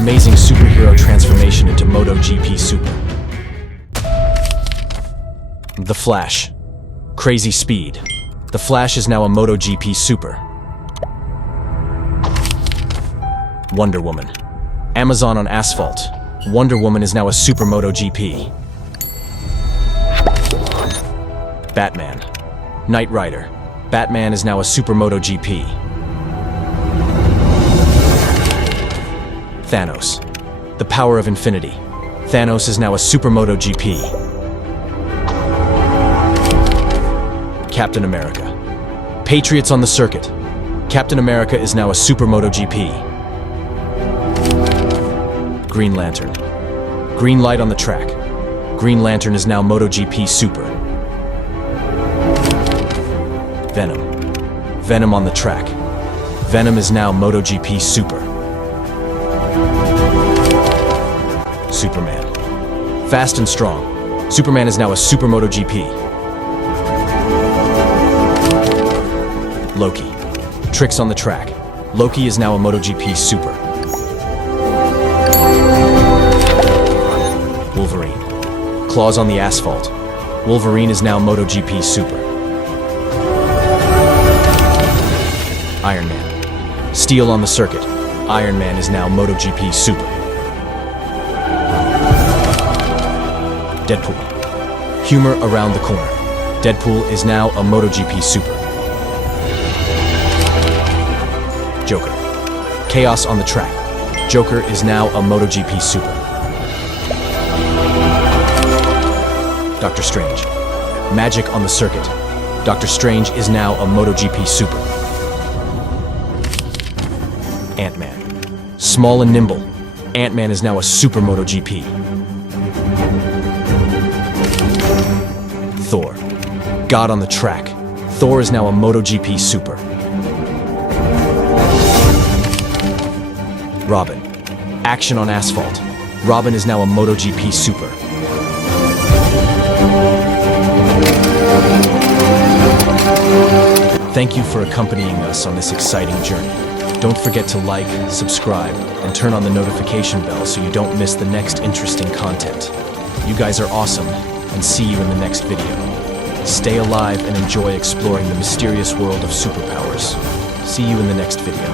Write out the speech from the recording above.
Amazing superhero transformation into MotoGP Super. The Flash. Crazy speed. The Flash is now a MotoGP Super. Wonder Woman. Amazon on asphalt. Wonder Woman is now a Super MotoGP. Batman. Knight Rider. Batman is now a Super MotoGP. Thanos. The power of infinity. Thanos is now a Super MotoGP. Captain America. Patriots on the circuit. Captain America is now a Super MotoGP. Green Lantern. Green light on the track. Green Lantern is now MotoGP Super. Venom. Venom on the track. Venom is now MotoGP Super. Superman. Fast and strong. Superman is now a Super MotoGP. Loki. Tricks on the track. Loki is now a MotoGP Super. Wolverine. Claws on the asphalt. Wolverine is now MotoGP Super. Iron Man. Steel on the circuit. Iron Man is now MotoGP Super. Deadpool. Humor around the corner. Deadpool is now a MotoGP Super. Joker. Chaos on the track. Joker is now a MotoGP Super. Doctor Strange. Magic on the circuit. Doctor Strange is now a MotoGP Super. Ant-Man. Small and nimble. Ant-Man is now a Super MotoGP. Thor. God on the track. Thor is now a MotoGP Super. Robin. Action on asphalt. Robin is now a MotoGP Super. Thank you for accompanying us on this exciting journey. Don't forget to like, subscribe, and turn on the notification bell so you don't miss the next interesting content. You guys are awesome, and see you in the next video. Stay alive and enjoy exploring the mysterious world of superpowers. See you in the next video.